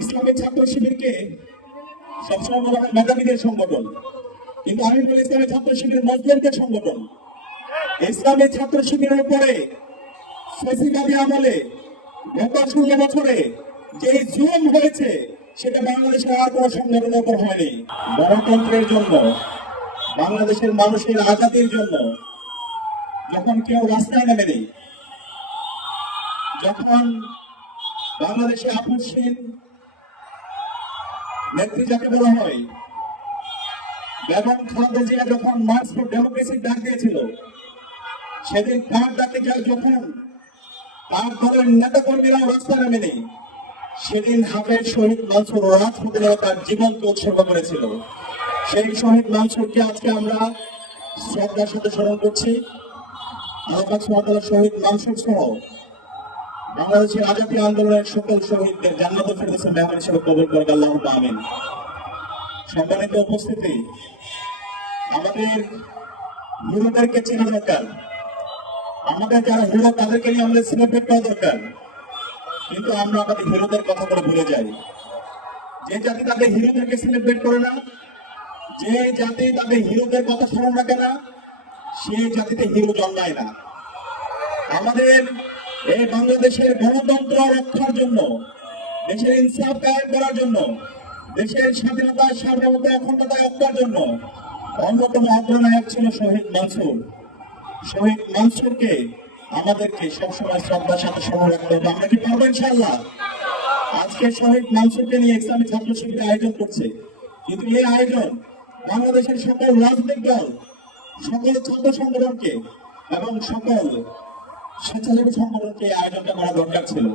ইসলামী ছাত্র শিবিরকে সবসময় বলা হয় মেধাবীদের সংগঠন, কিন্তু আমি বলি ইসলামী ছাত্র শিবির মজলুমদের সংগঠন। ইসলামী ছাত্র শিবিরের উপরে ফ্যাসিবাদী আমলে গত 16 বছরে যে জুলুম হয়েছে সেটা বাংলাদেশের আর কোনো সংগঠনের উপর হয়নি। গণতন্ত্রের জন্য, বাংলাদেশের মানুষের আজাদির জন্য যখন কেউ রাস্তায় নেমে নেই, যখন বাংলাদেশে আপসহীন নেত্রী যাকে বলা হয় বেগম খালেদা জিয়া যখন মার্চ ফর ডেমোক্রেসির ডাক দিয়েছিল, সেদিন তার ডাকে যায় যখন তার দলের নেতা কর্মীরাও রাস্তায় নেমে নেই, সেদিন হাফেজ শহীদ মানসুর রাজপুতেরাও তার জীবনকে উৎসর্গ করেছিল। সেই শহীদ মানসুরকে আজকে আমরা শ্রদ্ধার সাথে স্মরণ করছি। আল্লাহ শহীদ মানসুর সহ বাংলাদেশের আজাদী আন্দোলনের সকল শহীদদের জান্নাতুল ফেরদৌসের মেহমান হিসেবে কবুল করুক আল্লাহুম্মা আমিন। সম্মানিত উপস্থিতি, আমাদের হিরোদেরকে চেনা দরকার, আমাদের যারা হিরো তাদেরকে নিয়ে আমাদের সেলিব্রেট করা দরকার, কিন্তু আমরা আমাদের হিরোদের কথা করে ভুলে যাই। যে জাতি তাদের হিরোদেরকে সেলিব্রেট করে না, যে জাতি তাদের হিরোদের কথা স্মরণ রাখে না, সেই জাতিতে হিরো জন্মায় না। আমাদের এই বাংলাদেশের গণতন্ত্র রক্ষার জন্য, দেশের ইনসাফ কায়েম করার জন্য, দেশের স্বাধীনতা সার্বভৌমত্ব অখণ্ডতা রক্ষার জন্য অন্যতম অগ্রনায়ক ছিল শহীদ মানসুর। শহীদ মানসুরকে আমাদেরকে সবসময় শ্রদ্ধার সাথে স্মরণ রাখতে হবে। আমরা কি পারবো ইনশাআল্লাহ? আজকে শহীদ মানসুরকে নিয়ে ইসলামী ছাত্র শিবির আয়োজন করছে, কিন্তু এই আয়োজন বাংলাদেশের সকল রাজনৈতিক দল, সকল ছাত্র সংগঠনকে এবং সকল স্বেচ্ছাসেবী সংগঠনকে আয়োজনটা করা দরকার ছিল।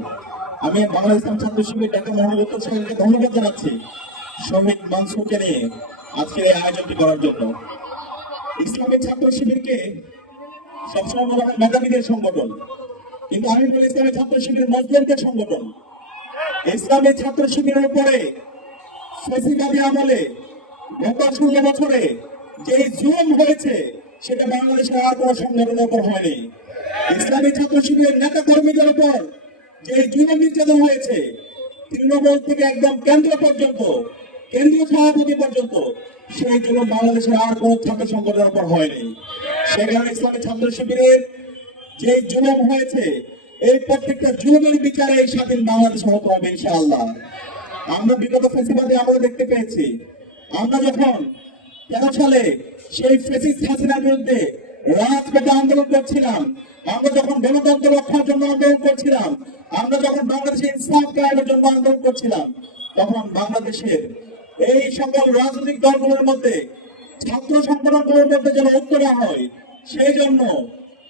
আমি বাংলাদেশ ছাত্র শিবির ঢাকা মহানগর শহরকে ধন্যবাদ জানাচ্ছি শহীদ মানসুরকে নিয়ে আজকের এই আয়োজনটি করার জন্য। ইসলামী ছাত্র শিবিরকে সবসময় বলা হয় মেধাবীদের সংগঠন, কিন্তু আমি বলি ইসলামী ছাত্র শিবির মজলুমদের সংগঠন। ইসলামী ছাত্র শিবিরের উপরে ফ্যাসিবাদী আমলে গত 16 বছরে যে জুলুম হয়েছে সেটা বাংলাদেশের আর কোনো সংগঠনের উপর হয়নি। ইসলামী ছাত্র শিবিরের নেতা কর্মীদের উপর যে জুলুম নির্যাতন হয়েছে, তৃণমূল থেকে একদম কেন্দ্র পর্যন্ত, কেন্দ্রীয় সভাপতি পর্যন্ত, সেই জুলুম বাংলাদেশের আর কোনো ছাত্র সংগঠনের উপর হয়নি। সে কারণে ইসলামী ছাত্র শিবিরের যে জুলুম হয়েছে, এই প্রত্যেকটা জুলুমের বিচারে এই স্বাধীন বাংলাদেশ হতে হবে ইনশাআল্লাহ। আমরা বিগত ফ্যাসিবাদে আমরা দেখতে পেয়েছি, আমরা যখন 13 সালে সেই ফ্যাসিস্ট হাসিনার বিরুদ্ধে রাজপথে আন্দোলন করছিলাম, আমরা যখন গণতন্ত্র রক্ষার জন্য আন্দোলন করছিলাম, আমরা যখন বাংলাদেশের ইনসাফ কায়েমের জন্য আন্দোলন করছিলাম, তখন বাংলাদেশের এই সকল রাজনৈতিক দলগুলোর মধ্যে, ছাত্র সংগঠনগুলোর মধ্যে যেন ঐক্য না হয়, সেই জন্য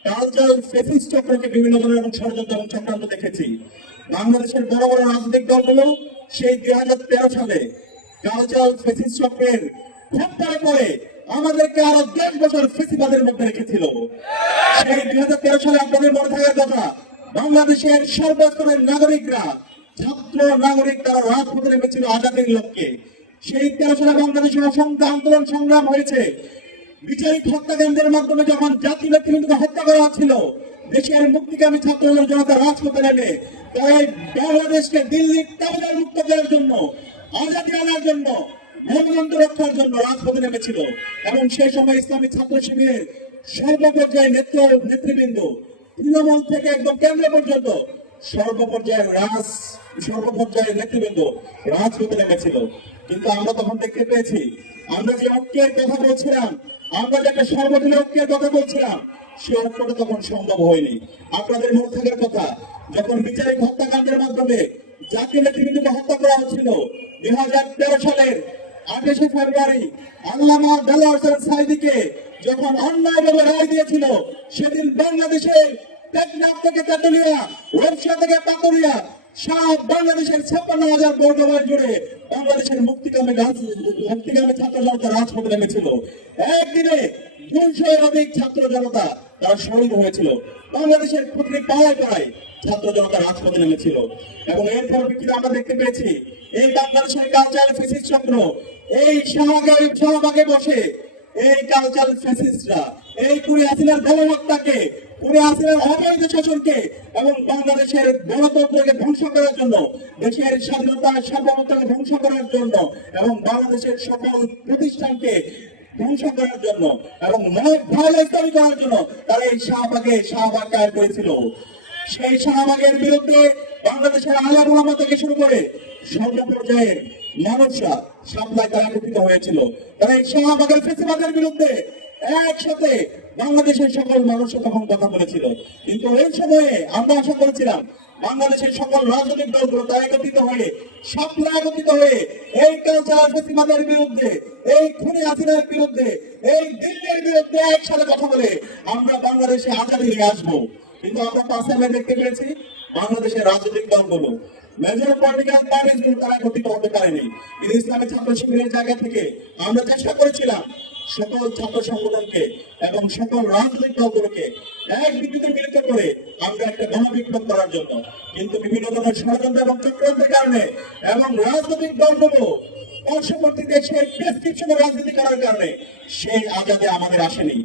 কালচারাল ফ্যাসিস্ট চক্রকে বিভিন্ন ধরনের ষড়যন্ত্র এবং চক্রান্ত দেখেছি। বাংলাদেশের বড় বড় রাজনৈতিক দলগুলো সেই 2013 সালে কালচারাল ফ্যাসিস্ট চক্রের খুব পরে আমাদেরকে আরো 10 বছর ফ্যাসিবাদের মধ্যে রেখেছিল। সেই 2013 সালে আপনাদের মনে থাকার কথা, বাংলাদেশের সর্বস্তরের নাগরিকরা, ছাত্র নাগরিক, তারা রাজপথে নেমেছিল আজাদির লক্ষ্যে। সেই 13 সালে বাংলাদেশের অসংখ্য আন্দোলন সংগ্রাম হয়েছে। বিচারিক হত্যাকাণ্ডের মাধ্যমে যখন জাতীয় নেতৃবৃন্দকে হত্যা করা হচ্ছিল, দেশের মুক্তিকামী ছাত্রদের জনতা রাজপথে নেমে তাই বাংলাদেশকে দিল্লির তাবেদার মুক্ত করার জন্য, আজাদী আনার জন্য, গণতন্ত্র রক্ষার জন্য রাজপথে নেমেছিল। এবং সেই সময় ইসলামী ছাত্র শিবিরের সর্বপর্যায়ে নেতৃবৃন্দ, তৃণমূল থেকে একদম কেন্দ্র পর্যন্ত সর্বপর্যায়ের নেতৃবৃন্দ রাজপথে নেমেছিল। কিন্তু আমরা তখন দেখতে পেয়েছি, আমরা যে ঐক্যের কথা বলছিলাম, আমরা যে একটা সর্বদলীয় ঐক্যের কথা বলছিলাম, সে ঐক্যটা তখন সম্ভব হয়নি। আপনাদের মনে থাকার কথা, যখন বিচারিক হত্যাকাণ্ডের মাধ্যমে জাতীয় নেতৃবৃন্দকে হত্যা করা হচ্ছিল, 2013 সালের 28 ফেব্রুয়ারি আল্লামা দেলোয়ার হোসেন সাঈদীকে যখন অন্যায়ভাবে রায় দিয়েছিল, সেদিন বাংলাদেশের টেকনাফ থেকে তেতুলিয়া, রূপসা থেকে পাকুড়িয়া, সারা বাংলাদেশের 56,000 বর্গ মাইল জুড়ে বাংলাদেশের মুক্তিকামী ছাত্র জনতা রাজপথে নেমেছিল। একদিনে 200-এর অধিক ছাত্র জনতা তারা শহীদ হয়েছিল। বাংলাদেশের প্রতিটি পাড়ায় পাড়ায় ছাত্র জনতা রাজপথে নেমেছিল। এবং এর পরিপ্রেক্ষিতে আমরা দেখতে পেয়েছি, এই বাংলাদেশের কালচারাল ফ্যাসিস্ট চক্র এই শাহবাগে বসে এই কালচারাল ফ্যাসিস্টরা এই পুরী হাসিনার গণহত্যাকে পুরে হাসিনার অবৈধ শাসনকে এবং বাংলাদেশের গণতন্ত্রকে ধ্বংস করার জন্য, দেশের স্বাধীনতা সার্বভৌমত্বকে ধ্বংস করার জন্য এবং বাংলাদেশের সকল প্রতিষ্ঠানকে ধ্বংস করার জন্য এবং মব ভায়োলেন্স তৈরি করার জন্য তারা এই শাহবাগ কায়েম করেছিল। সেই শাহবাগের বিরুদ্ধে বাংলাদেশের আলেম ওলামা থেকে শুরু করে সর্বপর্যায়ের মানুষরা সাপ্লাই তারা একত্রিত হয়েছিল। তারা এই শাহবাগের ফেসিবাদের বিরুদ্ধে একসাথে বাংলাদেশের সকল মানুষরা তখন কথা বলেছিল। কিন্তু এই সময়ে আমরা আশা করেছিলাম বাংলাদেশের সকল রাজনৈতিক দলগুলো তারা একত্রিত হয়ে সাপ্লাই একত্রিত হয়ে এই কালচারাল ফেসিবাদের বিরুদ্ধে, এই খুনি হাসিনার বিরুদ্ধে, এই দিল্লির বিরুদ্ধে একসাথে কথা বলে আমরা বাংলাদেশে আজাদী নিয়ে আসবো। কিন্তু আমরা 5 মে দেখতে পেরেছি বাংলাদেশের রাজনৈতিক দলগুলো, মেজর পলিটিক্যাল পার্টিগুলো তারা একত্রিত হতে পারেনি। কিন্তু ইসলামী ছাত্র শিবিরের জায়গা থেকে আমরা চেষ্টা করেছিলাম সকল ছাত্র সংগঠনকে এবং সকল রাজনৈতিক দলগুলোকে এক বিদ্যুতে মিলিত করে আমরা একটা গণবিপ্লব করার জন্য। কিন্তু বিভিন্ন ধরনের ষড়যন্ত্র এবং চক্রান্তের কারণে এবং রাজনৈতিক দলগুলো পার্শ্ববর্তী দেশের প্রেসক্রিপশনে রাজনীতি করার কারণে সেই আজাদী আমাদের আসেনি।